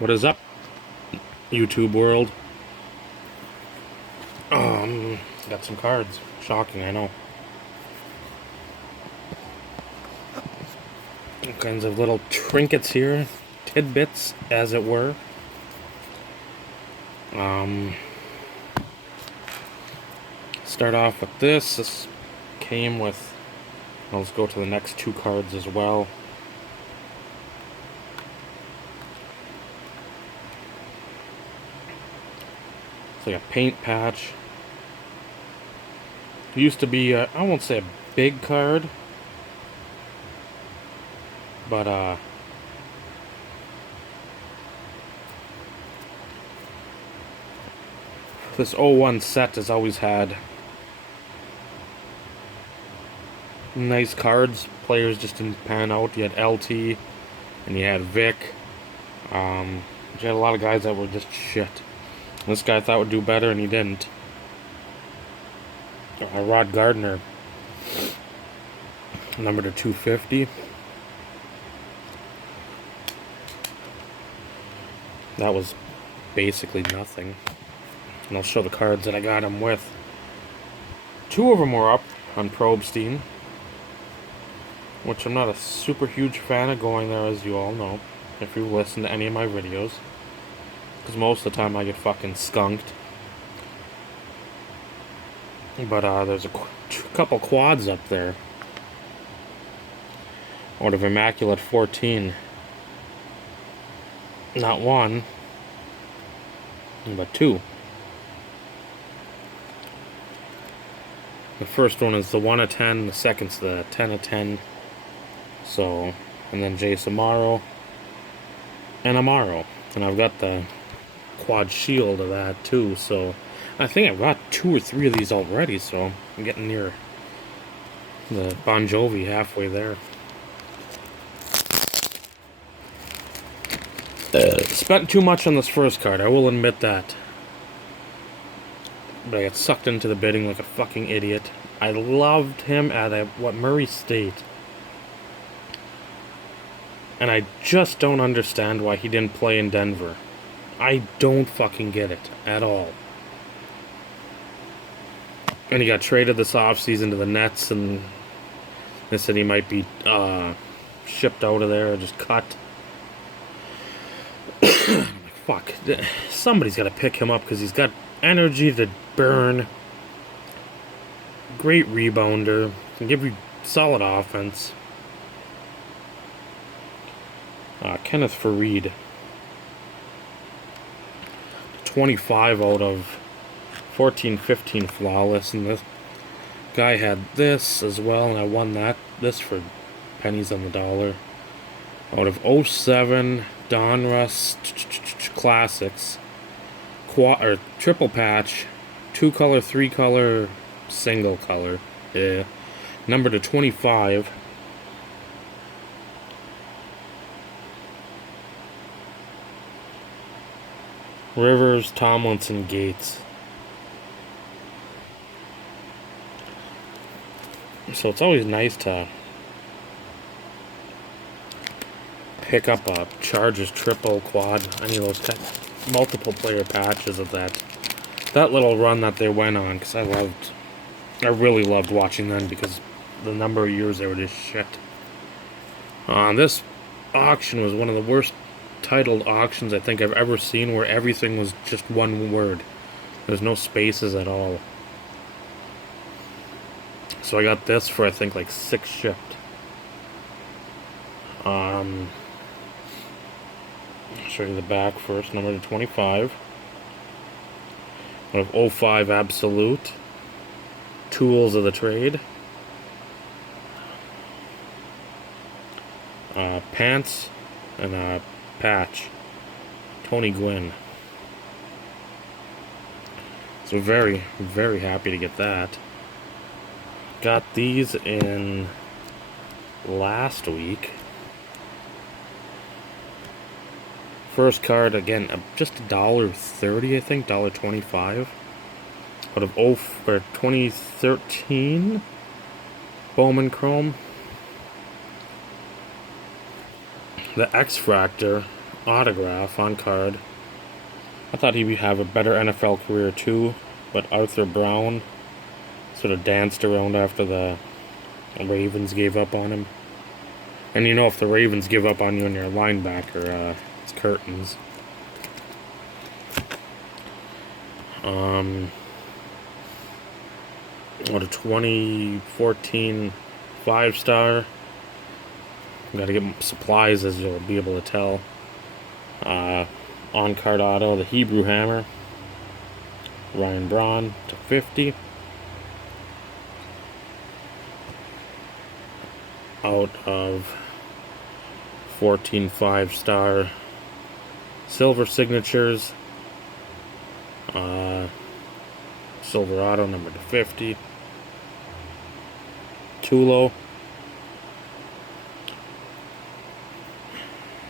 What is up, YouTube world? Got some cards. Shocking, I know. All kinds of little trinkets here, tidbits, as it were. Start off with this. This came with. Let's go to the next two cards as well. It's like a paint patch. It used to be, I won't say a big card, but this 01 set has always had nice cards. Players just didn't pan out. You had LT, and you had Vic. You had a lot of guys that were just shit. This guy thought would do better, and he didn't. Rod Gardner, number to 250. That was basically nothing. And I'll show the cards that I got him with. Two of them were up on Probstein, which I'm not a super huge fan of going there, as you all know, if you listen to any of my videos. Because most of the time I get fucking skunked. But there's a couple quads up there. Out of Immaculate 14. Not one, but two. The first one is the 1 of 10, the second's the 10 of 10. So, and then Jace Amaro and Amaro. And I've got the quad shield of that too, so I think I've got 2 or 3 of these already, so I'm getting near the Bon Jovi halfway there. Spent too much on this first card, I will admit that. But I got sucked into the bidding like a fucking idiot. I loved him at Murray State. And I just don't understand why he didn't play in Denver. I don't fucking get it at all. And he got traded this offseason to the Nets, and they said he might be shipped out of there or just cut. I'm like, fuck. Somebody's got to pick him up because he's got energy to burn. Great rebounder. Can give you solid offense. Kenneth Fareed. 25 out of 14-15 flawless, and this guy had this as well, and I won this for pennies on the dollar. Out of 07 Donruss Classics, triple patch, 2-color, 3-color, single color, yeah, number to 25. Rivers, Tomlinson, Gates. So it's always nice to pick up a Chargers triple, quad, any of those multiple player patches of that little run that they went on, because I really loved watching them because the number of years they were just shit. This auction was one of the worst titled auctions I think I've ever seen, where everything was just one word. There's no spaces at all. So I got this for I think like 6 shipped. I'll show you the back first. Number to 25. Out of 05 Absolute. Tools of the Trade. Pants and a patch. Tony Gwynn. So very, very happy to get that. Got these in last week. First card, again, just $1.30, I think, $1.25. Out of 2013 Bowman Chrome. The X-Fractor autograph on card. I thought he'd have a better NFL career too, but Arthur Brown sort of danced around after the Ravens gave up on him. And you know, if the Ravens give up on you and you're a linebacker, it's curtains. What a 2014 5-star. Gotta get supplies, as you'll be able to tell. On-card auto, the Hebrew Hammer. Ryan Braun to 50. Out of 14 5-star silver signatures. Silverado number to 50. Tulo.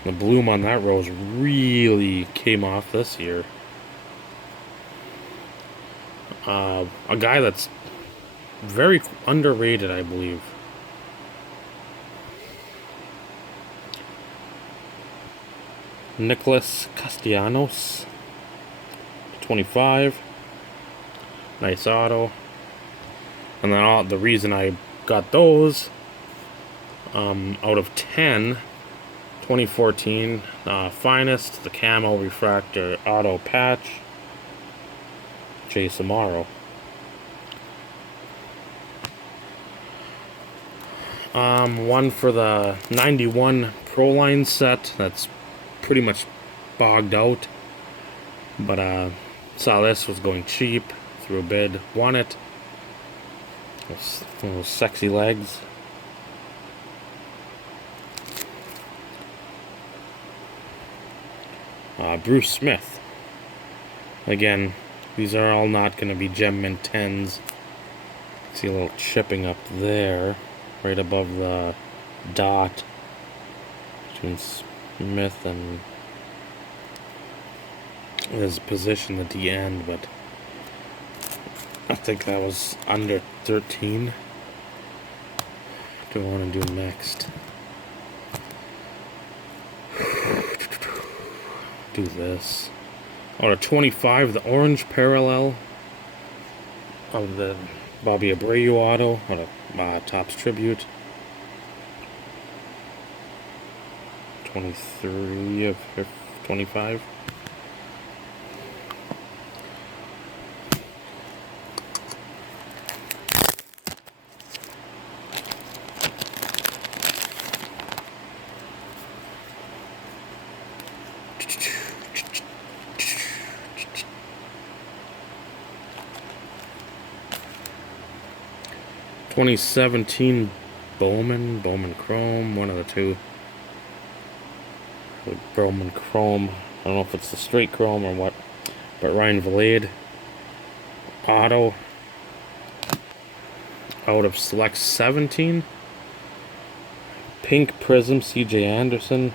The bloom on that rose really came off this year. A guy that's very underrated, I believe. Nicholas Castellanos, 25. Nice auto. And then the reason I got those, out of 10, 2014 finest, the camo refractor auto patch, Jay Samaro. One for the 91 Pro Line set that's pretty much bogged out, but saw this was going cheap, threw a bid, won it. Those sexy legs. Bruce Smith. Again, these are all not going to be Gem Mint 10s. See a little chipping up there, right above the dot between Smith and his position at the end, but I think that was under 13. What do I want to do next? Do this. Or a 25, the orange parallel of the Bobby Abreu auto, or a Topps Tribute. 23 of 25. (2017) Bowman Chrome, one of the two. With Bowman Chrome, I don't know if it's the straight chrome or what, but Ryan Vilade auto out of Select 17. Pink Prism CJ Anderson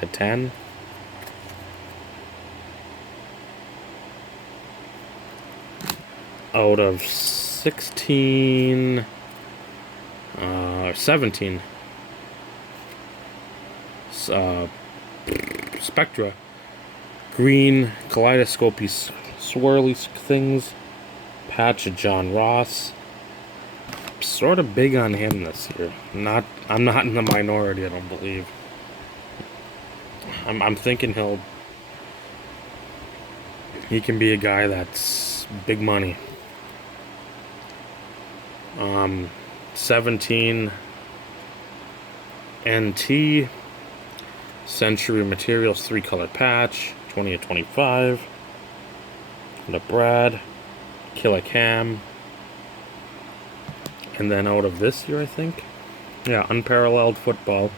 to 10. Out of 16 17 Spectra green kaleidoscopy swirly things patch of John Ross. Sort of big on him this year. I'm not in the minority, I don't believe. I'm thinking he can be a guy that's big money. 17 NT Century Materials 3-color patch, 20 of 25. And a Brad Killer Cam. And then out of this year, I think, yeah, Unparalleled Football,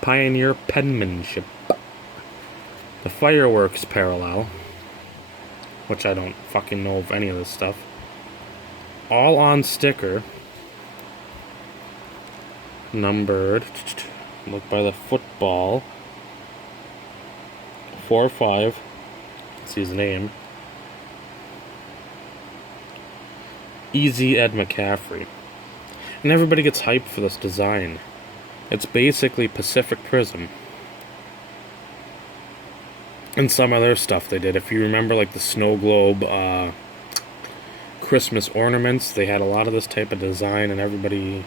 Pioneer Penmanship, the Fireworks Parallel, which I don't fucking know of any of this stuff. All on sticker, numbered, look by the football, 4-5, see his name, Easy Ed McCaffrey. And everybody gets hyped for this design. It's basically Pacific Prism. And some other stuff they did. If you remember, like the snow globe Christmas ornaments, they had a lot of this type of design, and everybody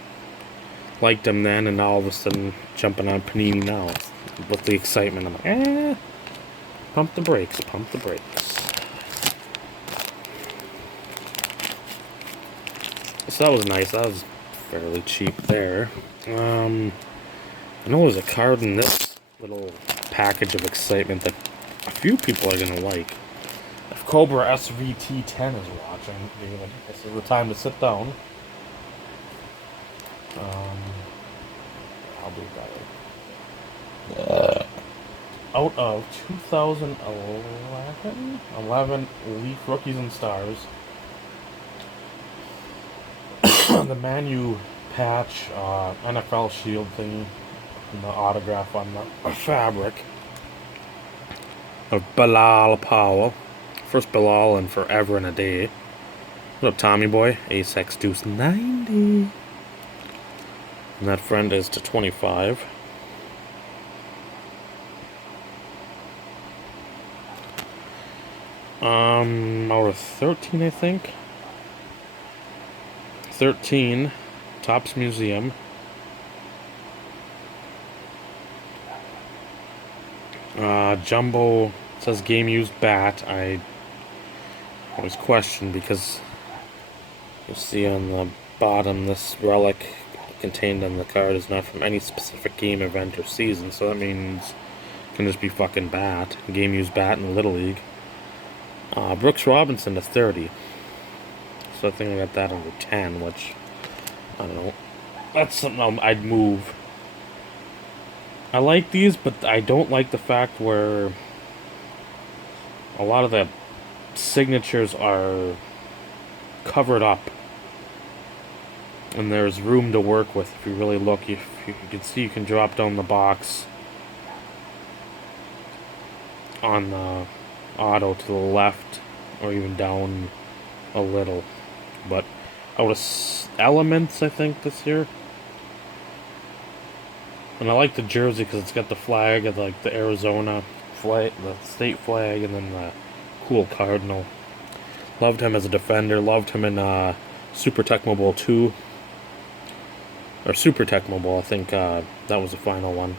liked them then, and all of a sudden jumping on Panini now with the excitement. I'm like, pump the brakes, pump the brakes. So that was nice. That was fairly cheap there. I know there's a card in this little package of excitement that a few people are gonna like. If Cobra SVT10 is watching, this is the time to sit down. I'll do that. Out of 2011 Leaf Rookies and Stars, the Manu patch, NFL Shield thingy, and the autograph on the fabric of Bilal Powell. First Bilal in forever and a day. What up, Tommy boy? Ace X Deuce 90. And that friend is to 25. Out of 13, I think. 13, Topps Museum. Jumbo says game used bat. I always question because you'll see on the bottom this relic contained on the card is not from any specific game, event, or season, so that means it can just be fucking bat. Game used bat in the Little League. Brooks Robinson to 30. So I think I got that under 10, which, I don't know. That's something I'd move. I like these, but I don't like the fact where a lot of the signatures are covered up. And there's room to work with if you really look. If you can see, you can drop down the box on the auto to the left, or even down a little. But out of elements, I think, this year. And I like the jersey because it's got the flag of like the Arizona flag, the state flag, and then the cool cardinal. Loved him as a defender. Loved him in Super Tecmo Bowl 2. Or Super Tecmo Bowl, I think that was the final one.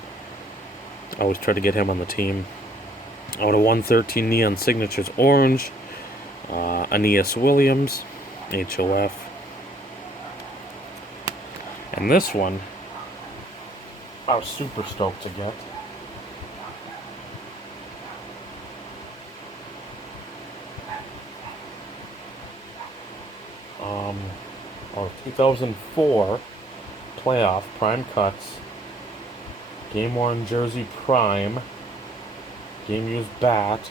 I always try to get him on the team. Out of 113 Neon Signatures Orange. Aeneas Williams. HOF. And this one, I was super stoked to get. Our 2004 playoff Prime Cuts, Game Worn Jersey Prime, Game Used Bat.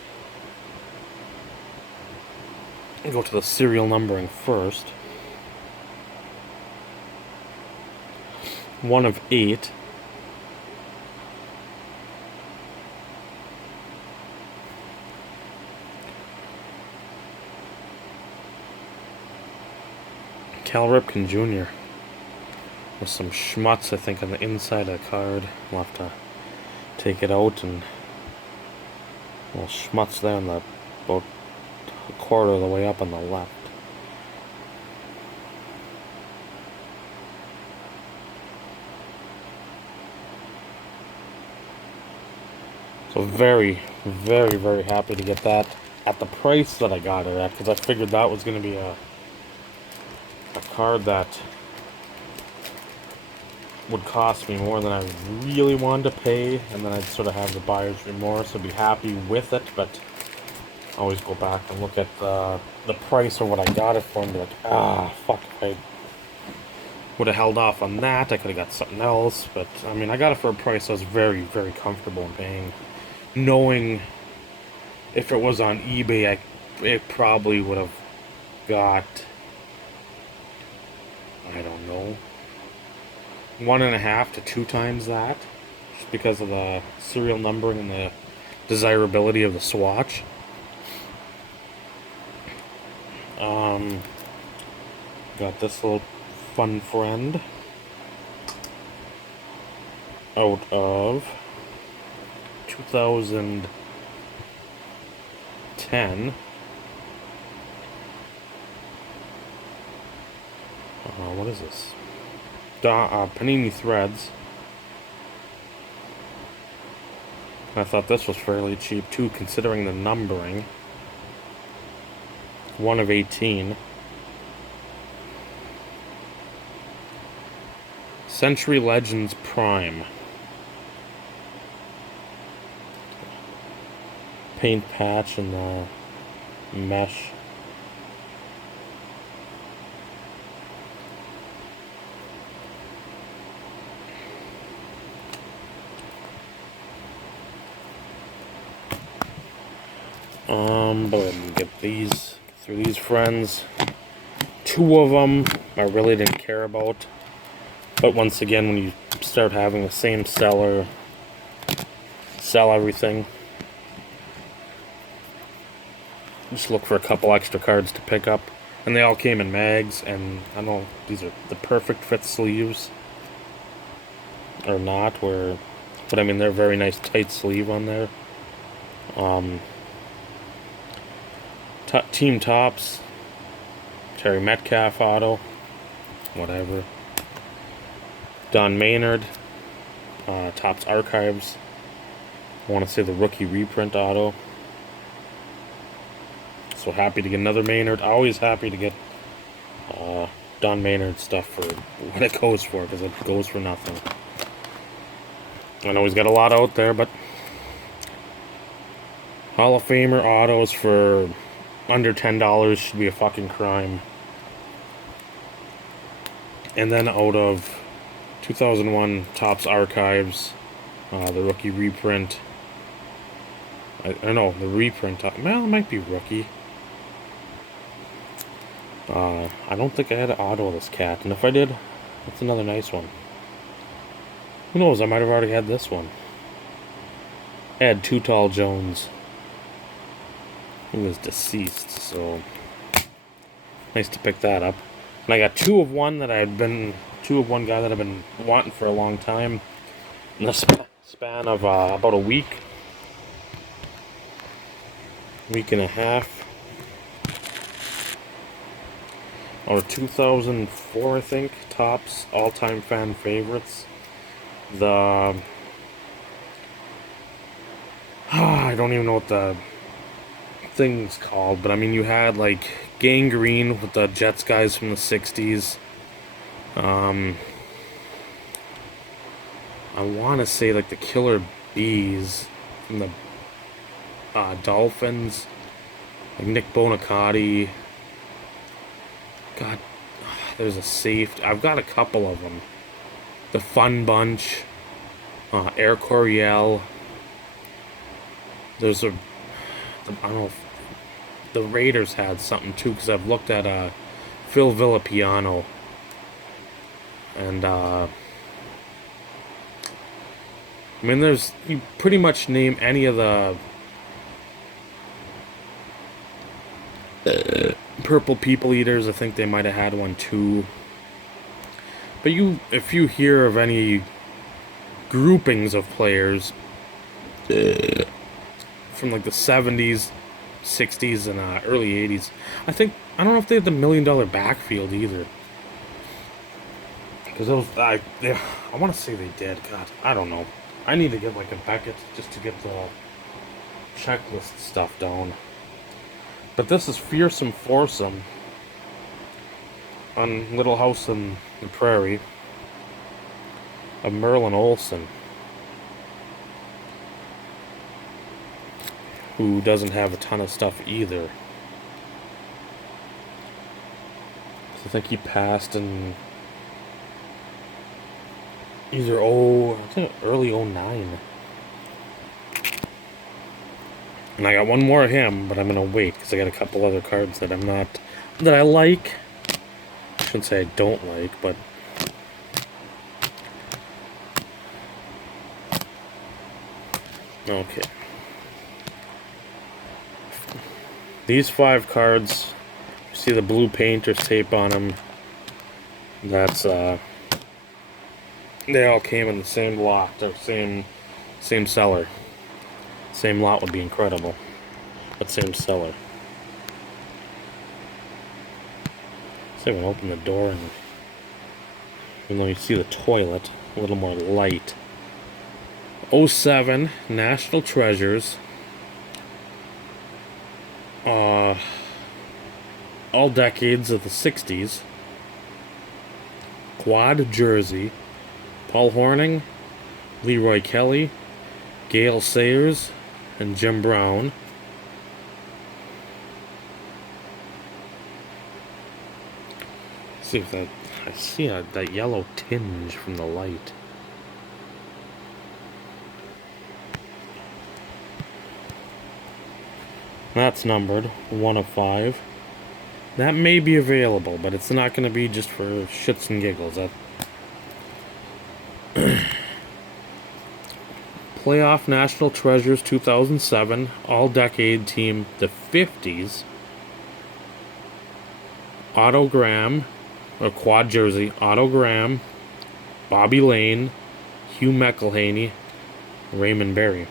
I'll go to the serial numbering first. 1 of 8. Cal Ripken Jr. with some schmutz, I think, on the inside of the card. We'll have to take it out, and a little schmutz there on the about a quarter of the way up on the left. So very, very, very happy to get that at the price that I got it at, because I figured that was going to be a card that would cost me more than I really wanted to pay, and then I'd sort of have the buyer's remorse. I'd be happy with it, but I always go back and look at the price or what I got it for and be like, fuck, if I would have held off on that, I could have got something else. But I mean, I got it for a price I was very, very comfortable in paying, knowing if it was on eBay, it probably would have got, I don't know, 1.5 to 2 times that, just because of the serial numbering and the desirability of the swatch. Got this little fun friend out of 2000. 10. What is this? Panini Threads. I thought this was fairly cheap too, considering the numbering. 1 of 18. Century Legends Prime. Paint patch and the mesh. But get these through these friends. 2 of them I really didn't care about. But once again, when you start having the same seller sell everything, just look for a couple extra cards to pick up. And they all came in mags, and I don't know, these are the perfect fit sleeves. Or not, but I mean, they're very nice tight sleeve on there. Team Tops, Terry Metcalf auto, whatever. Don Maynard, Topps Archives. I want to say the rookie reprint auto. So happy to get another Maynard. Always happy to get Don Maynard stuff for what it goes for, because it goes for nothing. I know he's got a lot out there, but Hall of Famer autos for under $10 should be a fucking crime. And then out of 2001 Topps Archives, the rookie reprint. I don't know, the reprint. Well, it might be rookie. I don't think I had an auto of this cat, and if I did, that's another nice one. Who knows, I might have already had this one. I had Too Tall Jones. He was deceased, so nice to pick that up. And I got 2 of 1 that I had been, 2 of 1 guy that I've been wanting for a long time. In the span of about a week and a half. Or 2004, I think, Topps all-time fan favorites. I don't even know what the thing's called, but I mean, you had like Gangrene with the Jets guys from the 60s. I want to say like the Killer Bees from the Dolphins, like Nick Bonacati. God, there's a safe. I've got a couple of them. The Fun Bunch, Air Coryell. There's I don't know if the Raiders had something too, because I've looked at Phil Villapiano. And I mean, you pretty much name any of the Purple People Eaters. I think they might have had one too. But if you hear of any groupings of players from like the 70s, 60s, and early 80s, I don't know if they had the $1 Million backfield either. Because I want to say they did. God, I don't know. I need to get like a Beckett just to get the checklist stuff down. But this is Fearsome Foursome on Little House on the Prairie of Merlin Olsen, who doesn't have a ton of stuff either. I think he passed in either early 09. And I got one more of him, but I'm gonna wait because I got a couple other cards that I like. I shouldn't say I don't like, but okay. These 5 cards, you see the blue painter's tape on them. That's they all came in the same lot, or same seller. Same lot would be incredible. But same seller. See if I can open the door, and even though you see the toilet, a little more light. '07 National Treasures. All decades of the 60s. Quad jersey. Paul Hornung, Leroy Kelly, Gale Sayers, and Jim Brown. See if that, I see that yellow tinge from the light. That's numbered 1 of 5. That may be available, but it's not going to be just for shits and giggles. Playoff National Treasures 2007, all-decade team, the 50s. Autogram, or quad jersey, Autogram, Bobby Lane, Hugh McElhaney, Raymond Berry.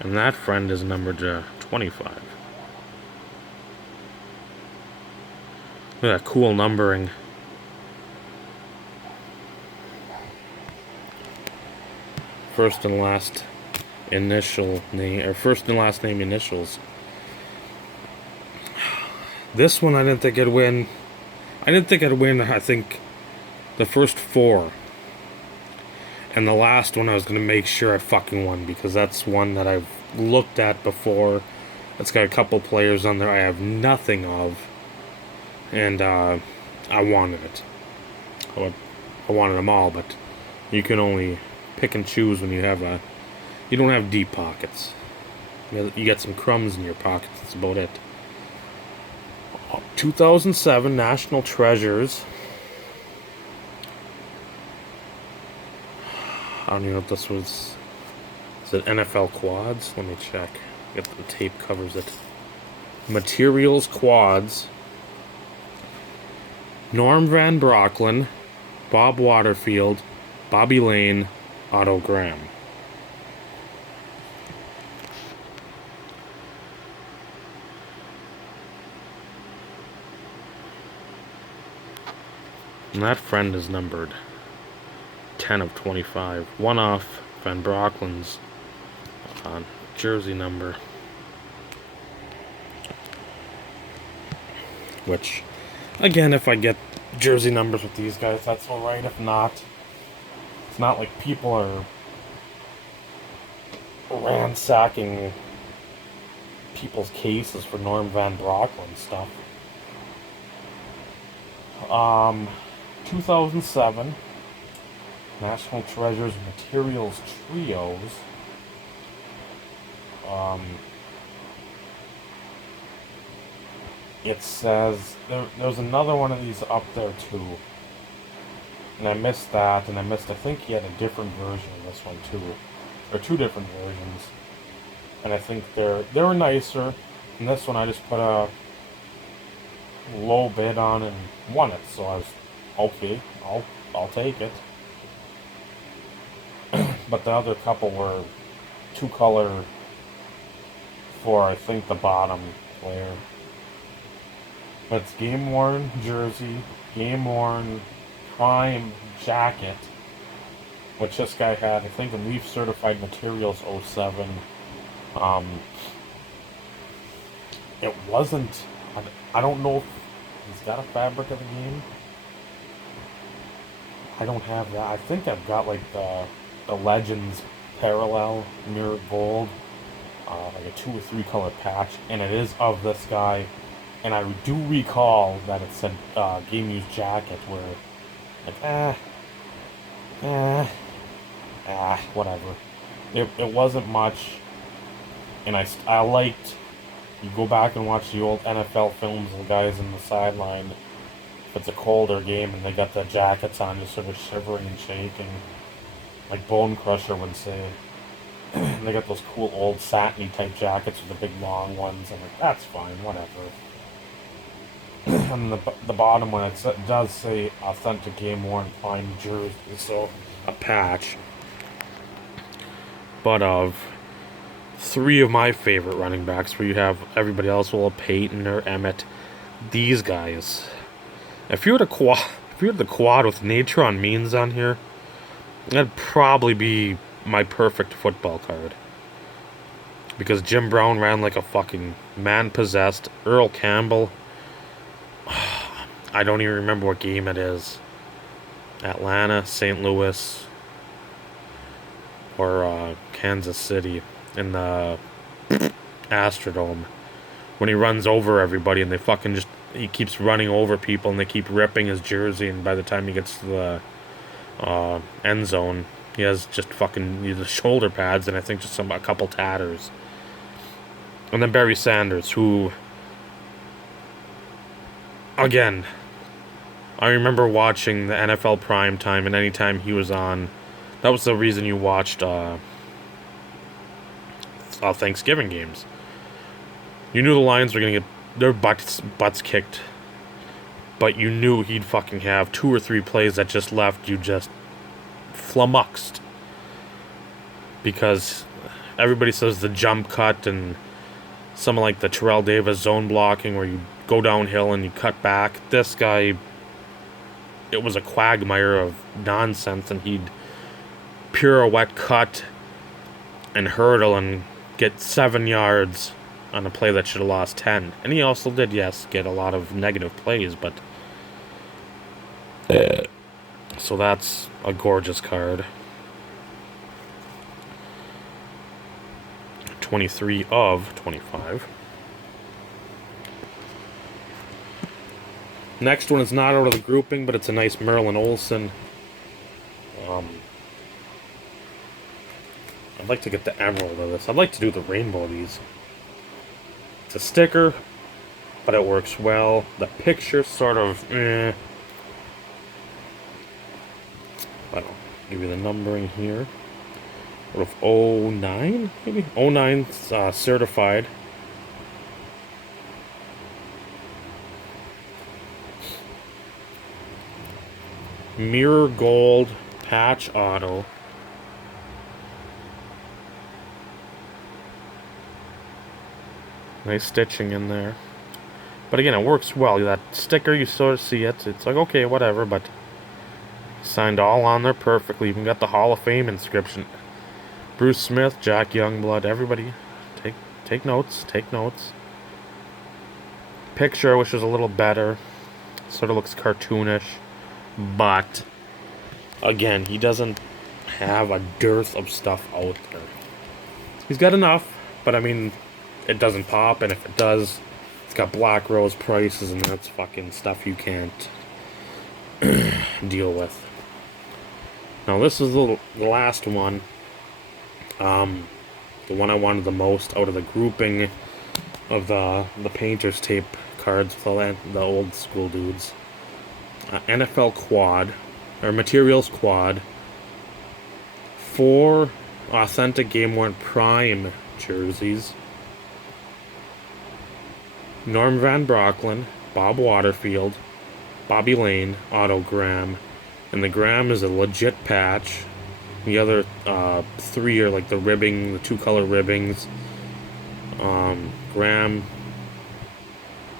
And that friend is numbered 25. Look at that cool numbering. First and last initial name, or first and last name initials. This one I didn't think I'd win. I think the first 4. And the last one I was going to make sure I fucking won, because that's one that I've looked at before. It's got a couple players on there I have nothing of. And I wanted it. I wanted them all, but you can only pick and choose when you don't have deep pockets. You get some crumbs in your pockets, that's about it. 2007 National Treasures. I don't even know if this was... Is it NFL Quads? Let me check. If the tape covers it. Materials Quads. Norm Van Brocklin, Bob Waterfield, Bobby Lane, Autogram. And that friend is numbered 10 of 25. One off Van Brocklin's jersey number. Which, again, if I get jersey numbers with these guys, that's alright. If not, it's not like people are ransacking people's cases for Norm Van Brocklin stuff. 2007 National Treasures Materials Trios. It says there's another one of these up there too, and I missed that, and I think he had a different version of this one too, or 2 different versions, and I think they were nicer. And this one I just put a low bid on and won it, so I was okay. I'll take it. But the other couple were 2 color for, I think, the bottom player. But it's game worn jersey, game worn prime jacket, which this guy had, I think, in Leaf Certified Materials 07. It wasn't, I don't know if he's got a fabric of the game. I don't have that. I think I've got like the Legends parallel mirrored gold, like a 2 or 3 color patch, and it is of this guy. And I do recall that it said game used jacket, where like whatever. It wasn't much, and I liked. You go back and watch the old NFL films of the guys in the sideline. If it's a colder game and they got the jackets on, just sort of shivering and shaking, like Bone Crusher would say. And they got those cool old satiny type jackets with the big long ones. I'm like, that's fine, whatever. And the bottom one, it does say authentic game worn prime jersey, so a patch. But of three of my favorite running backs, where you have everybody else, well, Peyton or Emmett, these guys. If you had the quad with Nature on Means on here, that'd probably be my perfect football card. Because Jim Brown ran like a fucking man-possessed. Earl Campbell, I don't even remember what game it is. Atlanta, St. Louis, or Kansas City in the Astrodome. When he runs over everybody and he keeps running over people and they keep ripping his jersey, and by the time he gets to the end zone, he has just fucking the shoulder pads and I think just a couple tatters. And then Barry Sanders, who, again, I remember watching the NFL primetime, and anytime he was on, that was the reason you watched Thanksgiving games. You knew the Lions were going to get their butts kicked, but you knew he'd fucking have 2 or 3 plays that just left you just flummoxed. Because everybody says the jump cut and something like the Terrell Davis zone blocking where you go downhill and you cut back. This guy, it was a quagmire of nonsense, and he'd pirouette cut and hurdle and get 7 yards on a play that should have lost 10. And he also did, yes, get a lot of negative plays, but so that's a gorgeous card. 23 of 25. Next one is not out of the grouping, but it's a nice Merlin Olsen. I'd like to get the emerald of this. I'd like to do the rainbow of these. It's a sticker, but it works well. The picture sort of I'll give you the numbering here. What of 09, maybe? 09 certified. Mirror gold patch auto. Nice stitching in there. But again, it works well. That sticker, you sort of see it. It's like, okay, whatever, but signed all on there perfectly. Even got the Hall of Fame inscription. Bruce Smith, Jack Youngblood, everybody, take notes, take notes. Picture, which is a little better. Sort of looks cartoonish. But, again, he doesn't have a dearth of stuff out there. He's got enough, but I mean, it doesn't pop, and if it does, it's got Black Rose prices, and that's fucking stuff you can't deal with. Now, this is the last one. The one I wanted the most out of the grouping of the painter's tape cards with the old school dudes. NFL quad, or materials quad, 4 authentic game worn prime jerseys. Norm Van Brocklin, Bob Waterfield, Bobby Lane, autogram, and the gram is a legit patch. The other 3 are like the ribbing, the 2-color ribbings. Gram,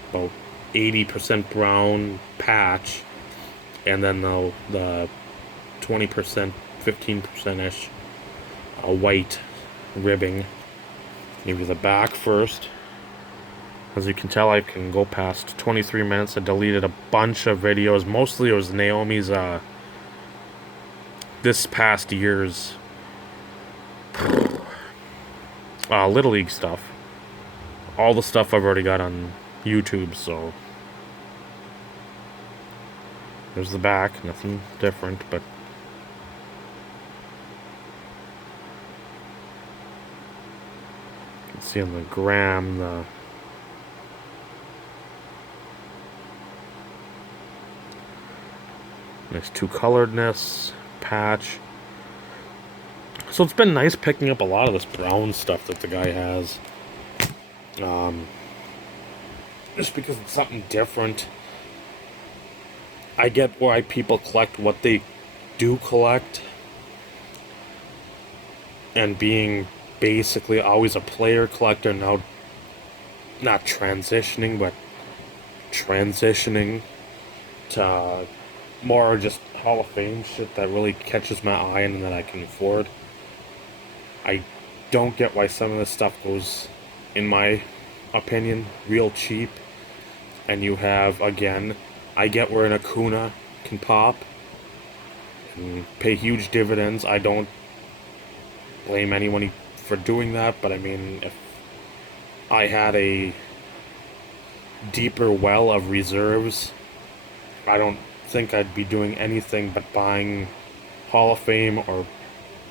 about 80% brown patch, and then the 20%, 15%-ish white ribbing. Maybe the back first. As you can tell, I can go past 23 minutes. I deleted a bunch of videos. Mostly it was Naomi's this past year's Little League stuff. All the stuff I've already got on YouTube, so there's the back, nothing different, but you can see on the gram the nice 2-coloredness patch. So it's been nice picking up a lot of this brown stuff that the guy has. Just because it's something different. I get why people collect what they do collect, and being basically always a player collector now, not transitioning, but transitioning to more just Hall of Fame shit that really catches my eye and that I can afford. I don't get why some of this stuff goes, in my opinion, real cheap. And you have, again, I get where an Acuna can pop and pay huge dividends. I don't blame anyone for doing that, but I mean, if I had a deeper well of reserves, I don't think I'd be doing anything but buying Hall of Fame or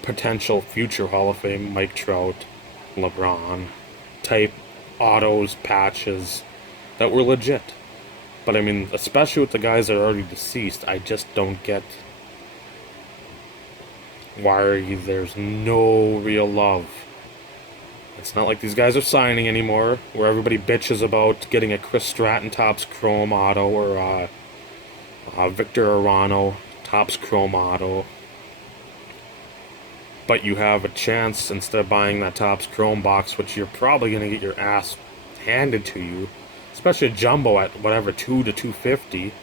potential future Hall of Fame Mike Trout, LeBron type autos, patches that were legit. But I mean, especially with the guys that are already deceased, I just don't get why there's no real love. It's not like these guys are signing anymore, where everybody bitches about getting a Chris Stratton Topps Chrome auto or Victor Arano Topps Chrome auto. But you have a chance, instead of buying that Topps Chrome box, which you're probably going to get your ass handed to you, especially a jumbo at whatever, 2 to 250,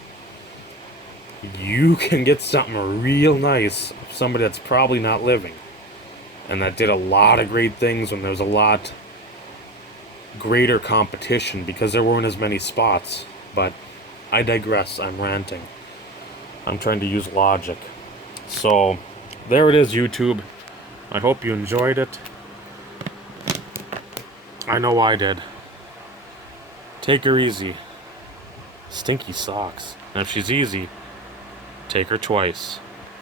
you can get something real nice, somebody that's probably not living, and that did a lot of great things when there's a lot greater competition, because there weren't as many spots. But I digress, I'm ranting. I'm trying to use logic. So, there it is, YouTube. I hope you enjoyed it. I know I did. Take her easy. Stinky socks. And if she's easy, take her twice.